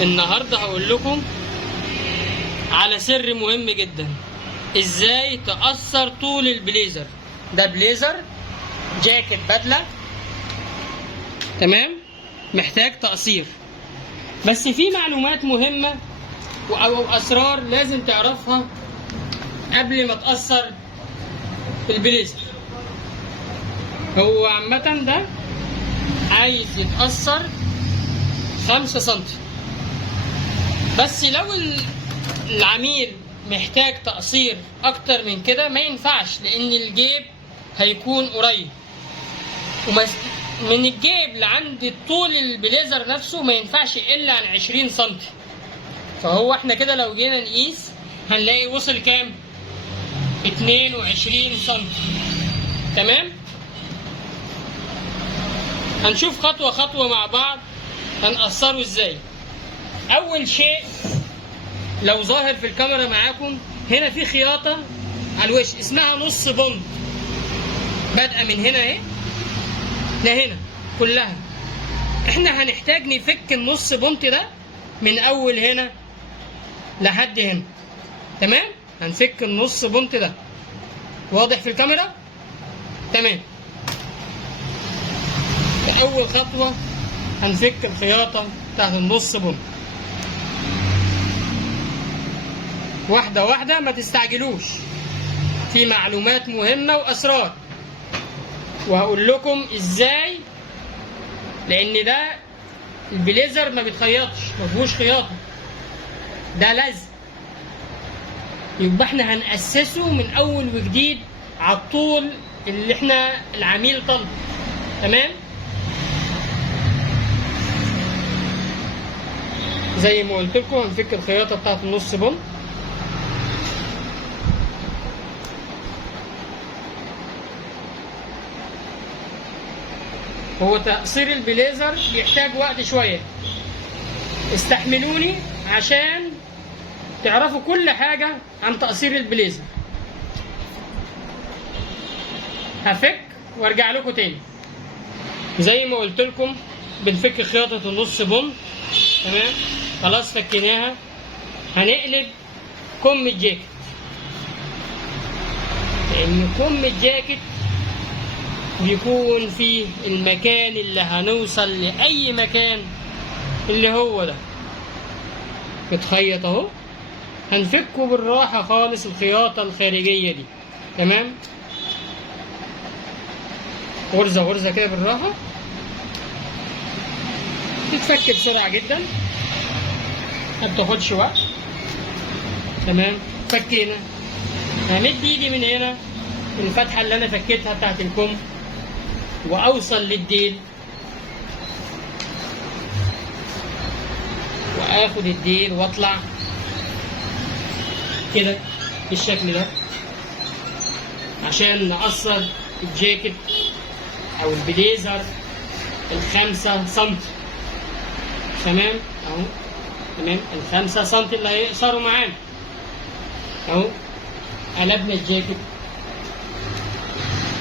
النهارده هقول لكم على سر مهم جدا، ازاي تقصر طول البليزر. ده بليزر جاكيت بدله، تمام، محتاج تقصير. بس في معلومات مهمه او اسرار لازم تعرفها قبل ما تقصر البليزر. هو عامه ده عايز يتقصر 5 سنتي، بس لو العميل محتاج تقصير اكتر من كده ما ينفعش، لان الجيب هيكون قريب، من الجيب لعند طول البليزر نفسه ما ينفعش يقل عن 20 سنتي. فهو احنا كده لو جينا نقيس هنلاقي وصل كام؟ 22 سنتي. تمام، هنشوف خطوة خطوة مع بعض هنقصره ازاي. اول شيء لو ظاهر في الكاميرا معاكم هنا في خياطة على الوش اسمها نص بند، بادئة من هنا اهي لهنا كلها. احنا هنحتاج نفك النص بنط ده من اول هنا لحد هنا. تمام، هنفك النص بنط ده. واضح في الكاميرا؟ تمام. في اول خطوة هنفك الخياطة بتاعت النص بنط واحدة واحدة، ما تستعجلوش، في معلومات مهمة وأسرار وهقول لكم ازاي، لأن ده البليزر ما بيتخيطش، ما فيهوش خياطة، ده لزق. يبقى احنا هنأسسه من أول وجديد على الطول اللي احنا العميل طلبه. تمام؟ زي ما قلت لكم هنفك الخياطة بتاعت النص بن. هو تقصير البليزر بيحتاج وقت شوية، استحملوني عشان تعرفوا كل حاجة عن تقصير البليزر. هفك وارجع لكم تاني. زي ما قلت لكم بنفك خياطة النص بن. تمام، خلاص فكيناها. هنقلب كم الجاكيت، لأن كم الجاكيت بيكون فيه المكان اللي هنوصل لأي مكان، اللي هو ده متخيط اهو. هنفكه بالراحة خالص الخياطة الخارجية دي. تمام، غرزة غرزة كده بالراحة، تتفك بسرعة جدا، ما بتاخدش وقت. تمام، فكينا. همد ايدي من هنا الفتحة اللي انا فكيتها بتاعت الكم واوصل للديل، واخد الديل واطلع كده بالشكل ده عشان نقصر الجاكيت او البليزر 5 سنتي. تمام اهو، تمام، 5 سنتي اللي هيقصروا معانا اهو. قلبنا الجاكيت،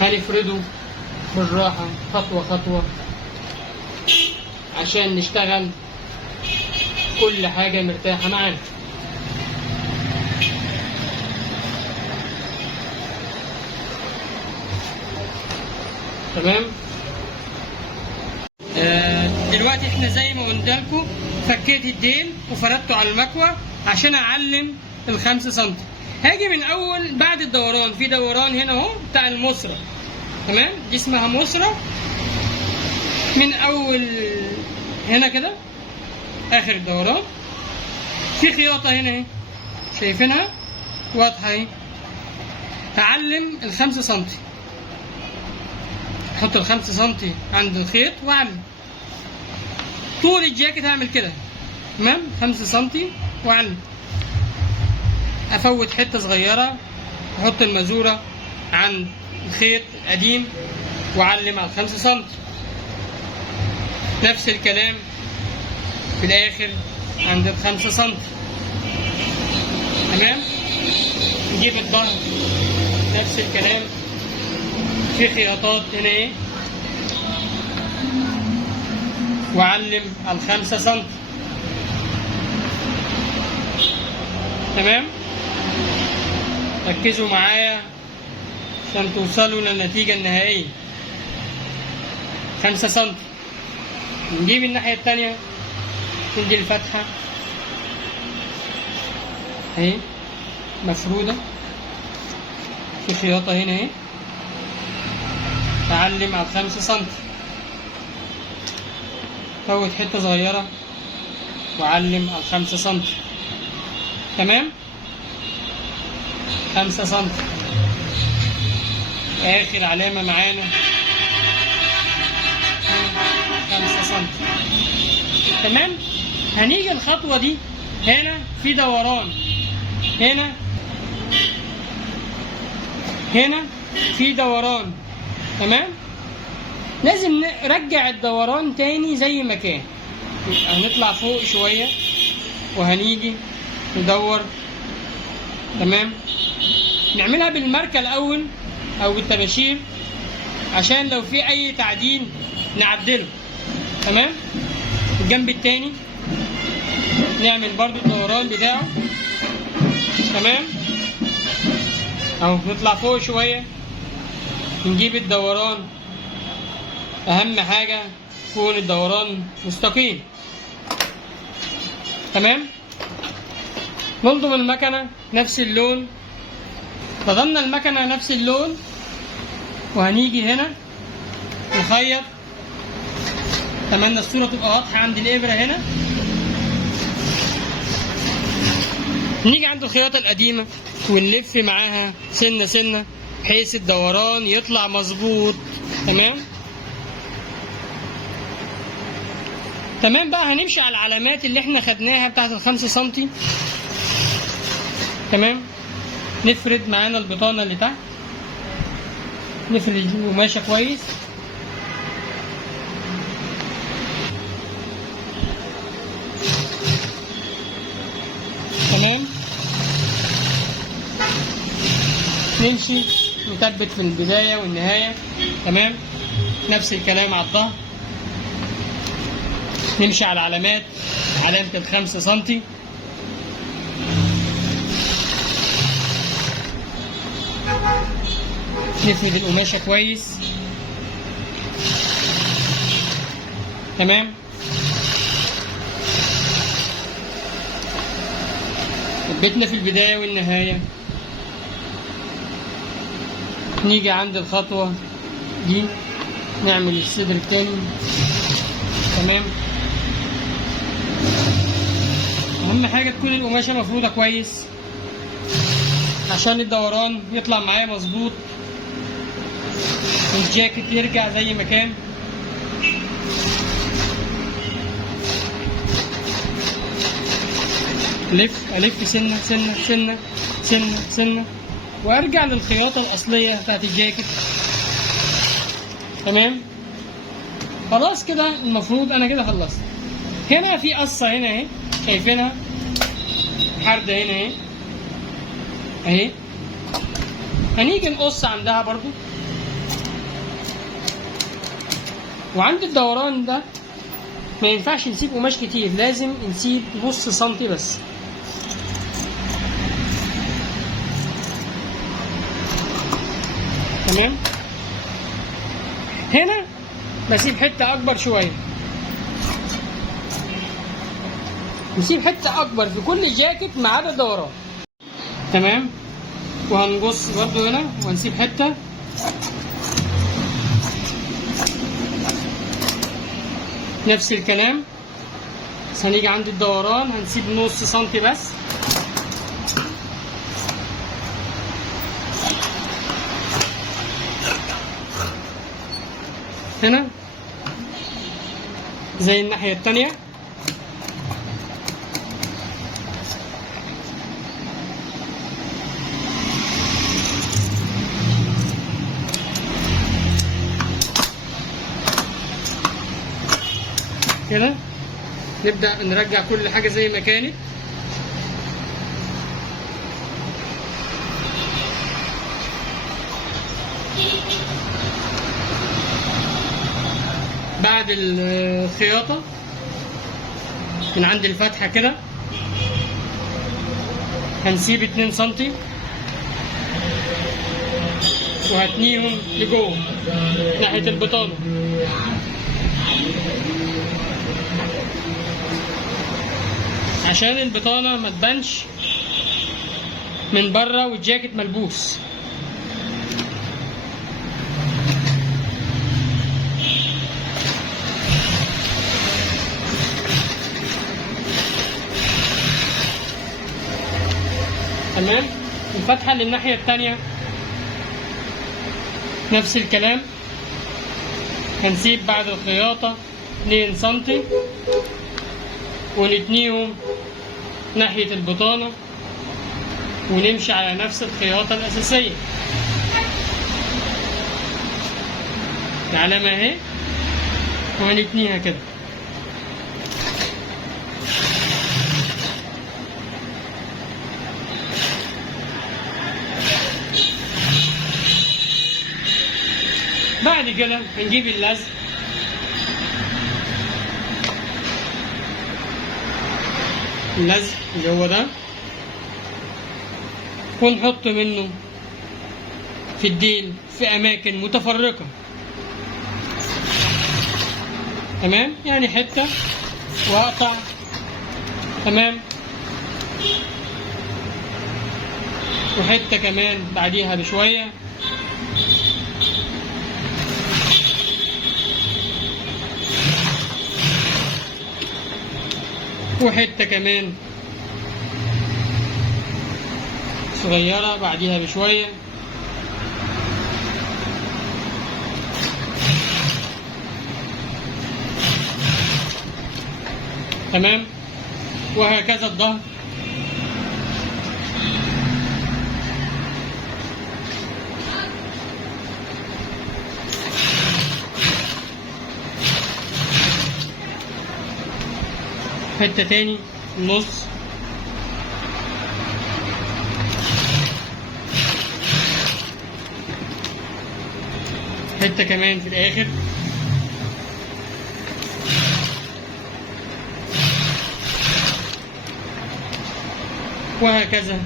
هنفرده بالراحة خطوة خطوة عشان نشتغل كل حاجة مرتاحة معانا. تمام، دلوقتي احنا زي ما قلت لكم فكيت الديل وفردته على المكوى عشان اعلم 5 سنتي. هاجي من اول بعد الدوران، في دوران هنا اهو بتاع المسرة. تمام، دي اسمها مسرة. من اول هنا كده اخر الدوران في خياطة هنا اهي، شايفينها واضحة اهي. هعلم 5 سنتي، احط 5 سنتي عند الخيط واعلم طول الجاكيت. هعمل كده تمام، 5 سنتي واعلم. افوت حته صغيره، احط المزوره عند الخيط القديم واعلم على 5 سنتي. نفس الكلام في الاخر عند 5 سنتي. تمام، نجيب الظهر نفس الكلام، في خياطات هنا ايه وأعلم على 5 سم. تمام؟ ركزوا معايا عشان توصلوا للنتيجة النهائية. 5 سم. نجيب الناحية التانية، ندي الفتحة اهي مفرودة، في خياطة هنا اهي، أعلم على 5 سم، فوت حتة صغيرة وأعلم على 5 سم. تمام؟ 5 سم. آخر علامة معانا 5 سم. تمام؟ هنيجي الخطوة دي، هنا في دوران، هنا في دوران. تمام؟ لازم نرجع الدوران تاني زي ما كان. هنطلع فوق شوية وهنيجي ندور. تمام؟ نعملها بالماركة الأول أو بالطباشير عشان لو في أي تعديل نعدله. تمام؟ الجنب التاني نعمل برضو الدوران بتاعه. تمام؟ أهو نطلع فوق شوية، نجيب الدوران. أهم حاجة يكون الدوران مستقيم. تمام؟ نلضم المكنة نفس اللون، ضمنا المكنة نفس اللون، وهنيجي هنا نخيط. أتمنى الصورة تبقى واضحة عند الإبرة هنا. نيجي عند الخياطة القديمة ونلف معاها سنة سنة بحيث الدوران يطلع مظبوط. تمام؟ تمام بقى هنمشي على العلامات اللي احنا خدناها بتاعت ال5 سم. تمام؟ نفرد معانا البطانة اللي تحت، نفرد القماشة كويس. تمام؟ نمشي نثبت في البداية والنهاية. تمام؟ نفس الكلام على الظهر، نمشي على علامات، علامة ال5 سم. نفرد القماشة كويس. تمام؟ ثبتنا في البداية والنهاية. نيجي عند الخطوة دي نعمل الصدر التاني. تمام؟ أهم حاجة تكون القماشة مفرودة كويس عشان الدوران يطلع معايا مظبوط والجاكيت يرجع زي ما كان. ألف سنة سنة سنة سنة سنة وأرجع للخياطة الأصلية بتاعت الجاكيت. تمام؟ خلاص كده المفروض أنا كده خلصت. هنا في قصة هنا أهي، شايفينها؟ حردة هنا أهي أهي. هنيجي نقص عندها برضو. وعند الدوران ده ما ينفعش نسيب قماش كتير، لازم نسيب نص سنتي بس. تمام؟ هنا بسيب حتة أكبر شوية، نسيب حتة أكبر في كل جاكيت ما عدا الدوران. تمام؟ وهنقص برضو هنا وهنسيب حتة. نفس الكلام، بس هنيجي عند الدوران هنسيب نص سنتي بس. هنا زي الناحية التانية. كده نبدأ نرجع كل حاجة زي ما كانت. بعد الخياطة من عند الفتحة كده هنسيب 2 سنتي وهتنيهم لجوه ناحية البطانة، عشان البطانة ما تبانش من بره والجاكيت ملبوس. تمام. الفتحة اللي الناحية التانية نفس الكلام، هنسيب بعد الخياطة 2 سنتي ونتنيهم ناحية البطانة ونمشي على نفس الخياطة الأساسية العلامة اهي، وهنتنيها كده. بعد كده هنجيب اللزق اللي هو ده ونحط منه في الديل في أماكن متفرقة. تمام، يعني حتة وأقطع. تمام، وحتة كمان بعديها بشوية، وحتة كمان صغيرة بعديها بشوية. تمام، وهكذا الظهر. حتة تاني النص، حتة كمان في الآخر، وهكذا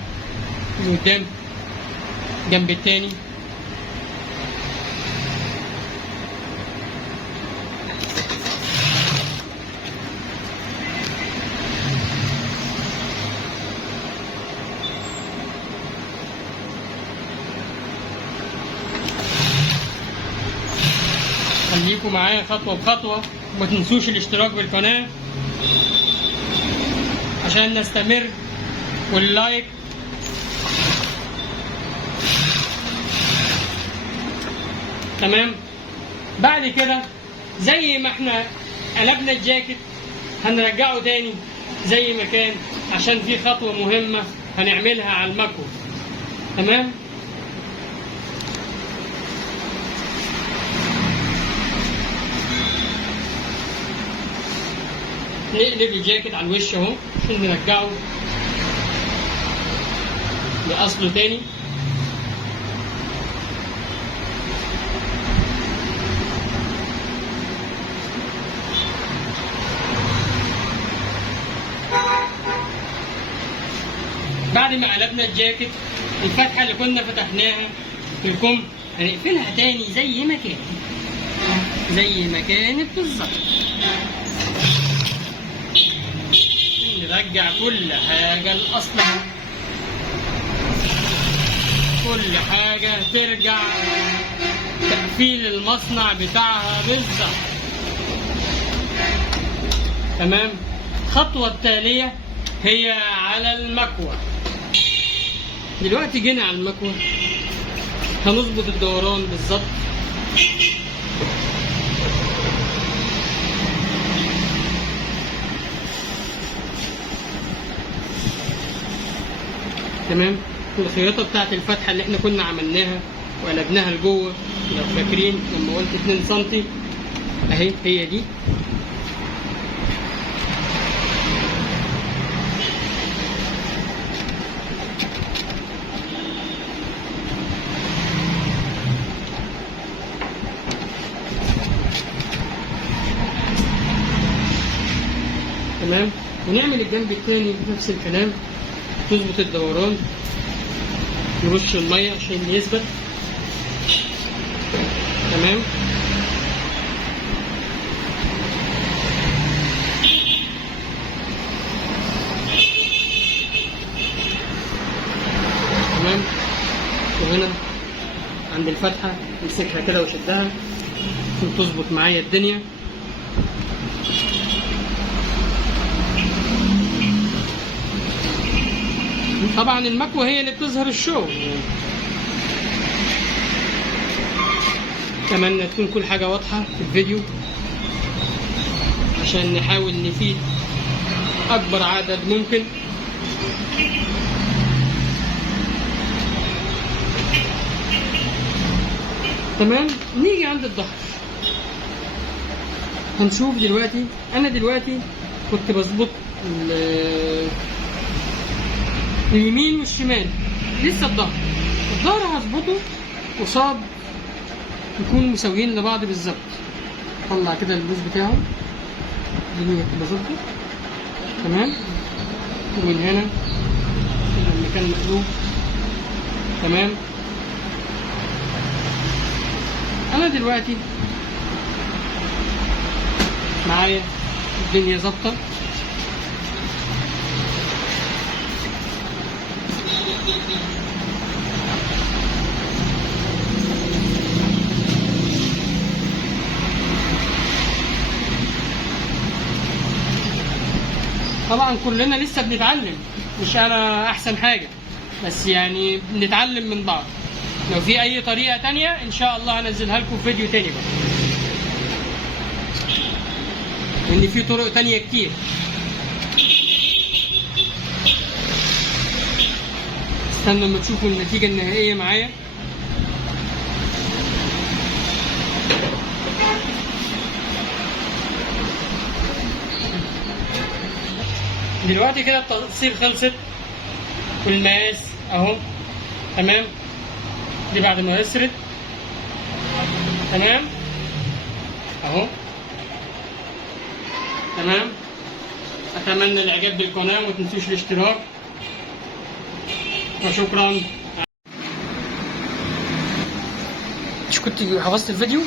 اللي قدام جنب التاني. خليكم معايا خطوة بخطوة، وما تنسوش الاشتراك بالقناة عشان نستمر، واللايك. تمام. بعد كده زي ما احنا قلبنا الجاكيت هنرجعه تاني زي ما كان، عشان في خطوة مهمة هنعملها على المكوى. تمام. نقلب الجاكيت على الوش اهو عشان نرجعه لأصله تاني. بعد ما قلبنا الجاكيت، الفتحة اللي كنا فتحناها في الكم هنقفلها تاني زي ما كانت، زي ما كانت بالظبط. نرجع كل حاجة لأصلها، كل حاجة ترجع تقفيل المصنع بتاعها بالظبط. تمام. الخطوة التالية هي على المكوى. دلوقتي جينا على المكوى، هنظبط الدوران بالظبط. تمام. الخياطة بتاعت الفتحة اللي احنا كنا عملناها وقلبناها لجوه، لو فاكرين لما قلت 2 سنتي اهي، هي دي. تمام. ونعمل الجنب التاني نفس الكلام، تظبط الدوران، نرش الميه عشان يثبت. تمام. تمام. وهنا عند الفتحة امسكها كده وشدها عشان تظبط معايا الدنيا. طبعا المكوة هي اللي بتظهر الشغل. اتمنى تكون كل حاجة واضحة في الفيديو عشان نحاول نفيد أكبر عدد ممكن. تمام. نيجي عند الظهر، هنشوف دلوقتي. أنا دلوقتي كنت بظبط اليمين والشمال، لسه الظهر هظبطه قصاد يكونوا مساويين لبعض بالظبط. طلع كده اللوز بتاعه، الدنيا تبقى ظبطت. تمام. ومن هنا المكان مقلوب. تمام. انا دلوقتي معايا الدنيا ظابطه. طبعا كلنا لسه بنتعلم، مش انا احسن حاجه، بس يعني بنتعلم من بعض. لو في اي طريقه تانية ان شاء الله هنزلها لكم في فيديو تاني بقى، لان في طرق تانية كتير. استنوا لما تشوفوا النتيجه النهائيه معايا. دلوقتي كده التقصير خلصت والمقاس اهو. تمام. دي بعد ما يسرد. تمام اهو. تمام. اتمنى الاعجاب بالقناه وما تنسوش الاشتراك، وشكرا. مش كنت حفظت الفيديو؟